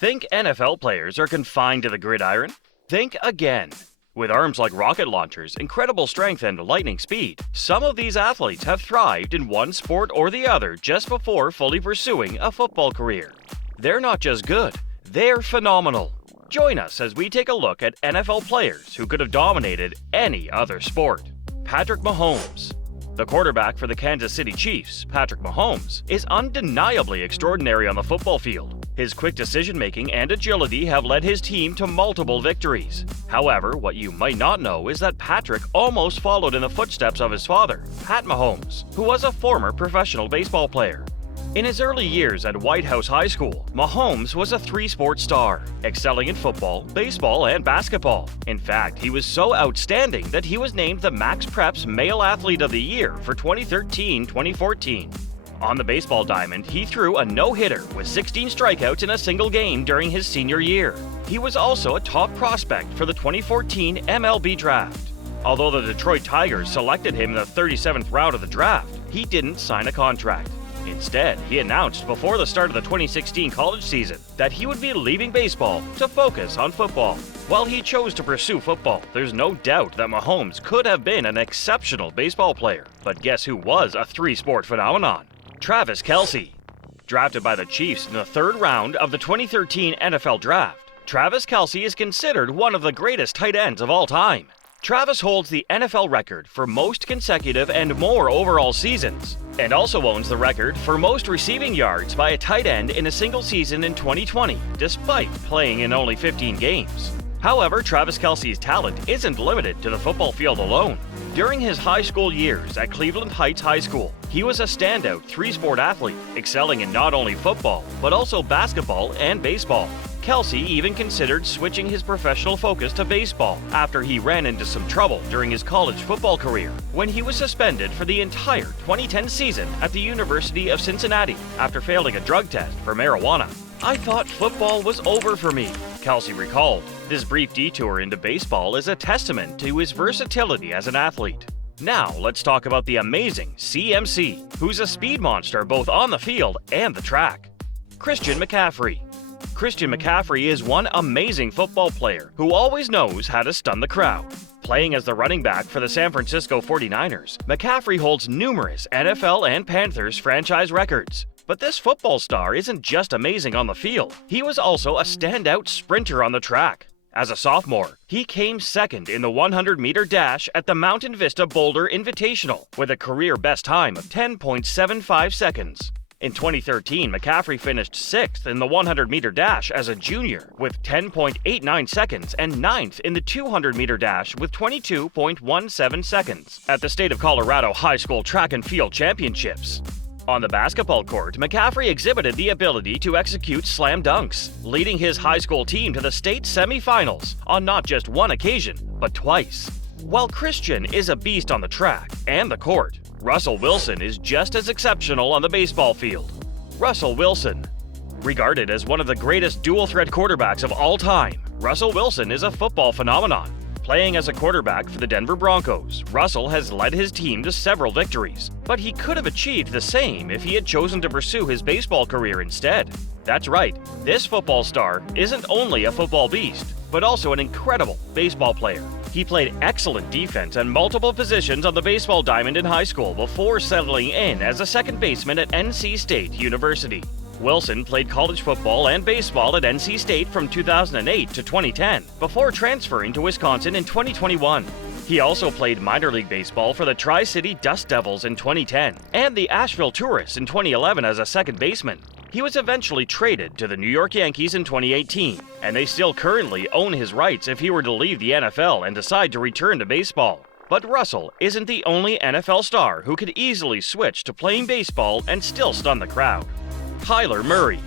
Think NFL players are confined to the gridiron? Think again. With arms like rocket launchers, incredible strength, and lightning speed, some of these athletes have thrived in one sport or the other just before fully pursuing a football career. They're not just good, they're phenomenal. Join us as we take a look at NFL players who could have dominated any other sport. Patrick Mahomes. The quarterback for the Kansas City Chiefs, Patrick Mahomes, is undeniably extraordinary on the football field. His quick decision-making and agility have led his team to multiple victories. However, what you might not know is that Patrick almost followed in the footsteps of his father, Pat Mahomes, who was a former professional baseball player. In his early years at White House High School, Mahomes was a three-sport star, excelling in football, baseball, and basketball. In fact, he was so outstanding that he was named the Max Preps Male Athlete of the Year for 2013-2014. On the baseball diamond, he threw a no-hitter with 16 strikeouts in a single game during his senior year. He was also a top prospect for the 2014 MLB draft. Although the Detroit Tigers selected him in the 37th round of the draft, he didn't sign a contract. Instead, he announced before the start of the 2016 college season that he would be leaving baseball to focus on football. While he chose to pursue football, there's no doubt that Mahomes could have been an exceptional baseball player. But guess who was a three-sport phenomenon? Travis Kelce. Drafted by the Chiefs in the third round of the 2013 NFL Draft, Travis Kelce is considered one of the greatest tight ends of all time. Travis holds the NFL record for most consecutive and more overall seasons, and also owns the record for most receiving yards by a tight end in a single season in 2020, despite playing in only 15 games. However, Travis Kelce's talent isn't limited to the football field alone. During his high school years at Cleveland Heights High School, he was a standout three-sport athlete, excelling in not only football, but also basketball and baseball. Kelce even considered switching his professional focus to baseball after he ran into some trouble during his college football career when he was suspended for the entire 2010 season at the University of Cincinnati after failing a drug test for marijuana. "I thought football was over for me," Kelce recalled. This brief detour into baseball is a testament to his versatility as an athlete. Now let's talk about the amazing CMC, who's a speed monster both on the field and the track. Christian McCaffrey. Christian McCaffrey is one amazing football player who always knows how to stun the crowd. Playing as the running back for the San Francisco 49ers, McCaffrey holds numerous NFL and Panthers franchise records. But this football star isn't just amazing on the field, he was also a standout sprinter on the track. As a sophomore, he came second in the 100-meter dash at the Mountain Vista Boulder Invitational with a career best time of 10.75 seconds. In 2013, McCaffrey finished sixth in the 100-meter dash as a junior with 10.89 seconds and ninth in the 200-meter dash with 22.17 seconds at the State of Colorado High School Track and Field Championships. On the basketball court, McCaffrey exhibited the ability to execute slam dunks, leading his high school team to the state semifinals on not just one occasion, but twice. While Christian is a beast on the track and the court, Russell Wilson is just as exceptional on the baseball field. Russell Wilson. Regarded as one of the greatest dual-threat quarterbacks of all time, Russell Wilson is a football phenomenon. Playing as a quarterback for the Denver Broncos, Russell has led his team to several victories, but he could have achieved the same if he had chosen to pursue his baseball career instead. That's right, this football star isn't only a football beast, but also an incredible baseball player. He played excellent defense at multiple positions on the baseball diamond in high school before settling in as a second baseman at NC State University. Wilson played college football and baseball at NC State from 2008 to 2010 before transferring to Wisconsin in 2021. He also played minor league baseball for the Tri-City Dust Devils in 2010 and the Asheville Tourists in 2011 as a second baseman. He was eventually traded to the New York Yankees in 2018, and they still currently own his rights if he were to leave the NFL and decide to return to baseball. But Russell isn't the only NFL star who could easily switch to playing baseball and still stun the crowd. Kyler Murray.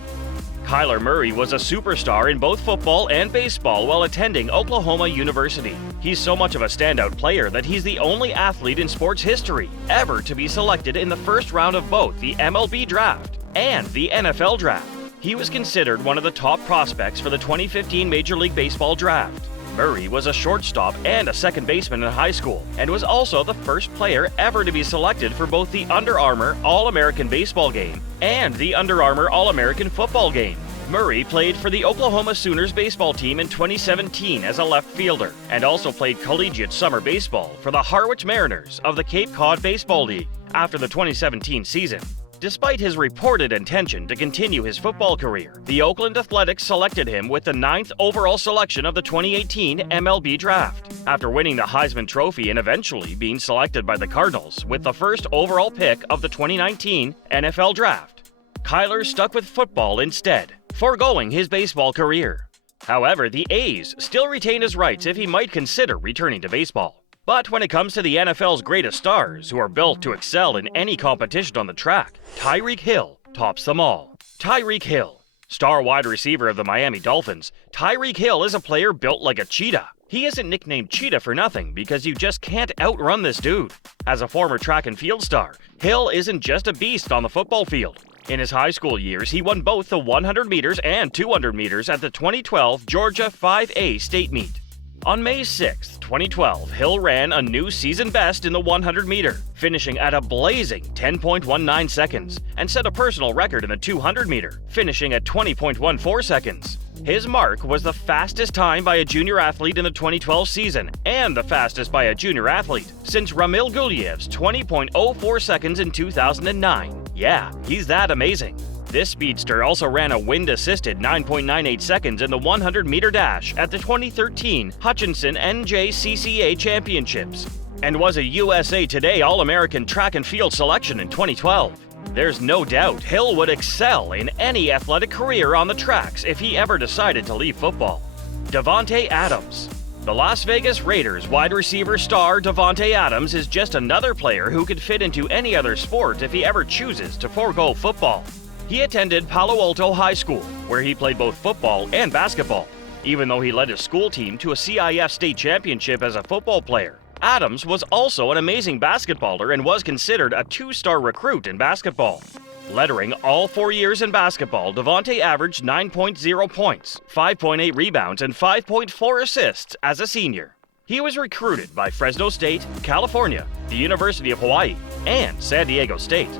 Kyler Murray was a superstar in both football and baseball while attending Oklahoma University. He's so much of a standout player that he's the only athlete in sports history ever to be selected in the first round of both the MLB draft and the NFL draft. He was considered one of the top prospects for the 2015 Major League Baseball draft. Murray was a shortstop and a second baseman in high school, and was also the first player ever to be selected for both the Under Armour All-American Baseball Game and the Under Armour All-American Football Game. Murray played for the Oklahoma Sooners baseball team in 2017 as a left fielder, and also played collegiate summer baseball for the Harwich Mariners of the Cape Cod Baseball League after the 2017 season. Despite his reported intention to continue his football career, the Oakland Athletics selected him with the 9th overall selection of the 2018 MLB Draft, after winning the Heisman Trophy and eventually being selected by the Cardinals with the 1st overall pick of the 2019 NFL Draft. Kyler stuck with football instead, foregoing his baseball career. However, the A's still retain his rights if he might consider returning to baseball. But when it comes to the NFL's greatest stars, who are built to excel in any competition on the track, Tyreek Hill tops them all. Tyreek Hill, star wide receiver of the Miami Dolphins, Tyreek Hill is a player built like a cheetah. He isn't nicknamed Cheetah for nothing, because you just can't outrun this dude. As a former track and field star, Hill isn't just a beast on the football field. In his high school years, he won both the 100 meters and 200 meters at the 2012 Georgia 5A state meet. On May 6, 2012, Hill ran a new season best in the 100-meter, finishing at a blazing 10.19 seconds, and set a personal record in the 200-meter, finishing at 20.14 seconds. His mark was the fastest time by a junior athlete in the 2012 season, and the fastest by a junior athlete since Ramil Guliev's 20.04 seconds in 2009. Yeah, he's that amazing. This speedster also ran a wind-assisted 9.98 seconds in the 100-meter dash at the 2013 Hutchinson NJCCA Championships, and was a USA Today All-American track and field selection in 2012. There's no doubt Hill would excel in any athletic career on the tracks if he ever decided to leave football. Devonte Adams. The Las Vegas Raiders wide receiver star Devonte Adams is just another player who could fit into any other sport if he ever chooses to forego football. He attended Palo Alto High School, where he played both football and basketball. Even though he led his school team to a CIF state championship as a football player, Adams was also an amazing basketballer and was considered a 2-star recruit in basketball. Lettering all 4 years in basketball, Devonte averaged 9.0 points, 5.8 rebounds, and 5.4 assists as a senior. He was recruited by Fresno State, California, the University of Hawaii, and San Diego State.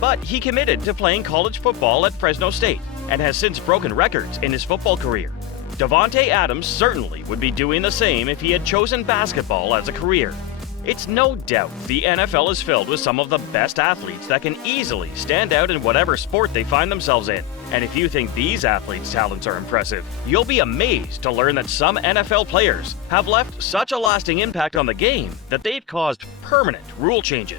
But he committed to playing college football at Fresno State and has since broken records in his football career. Devonte Adams certainly would be doing the same if he had chosen basketball as a career. It's no doubt the NFL is filled with some of the best athletes that can easily stand out in whatever sport they find themselves in. And if you think these athletes' talents are impressive, you'll be amazed to learn that some NFL players have left such a lasting impact on the game that they've caused permanent rule changes.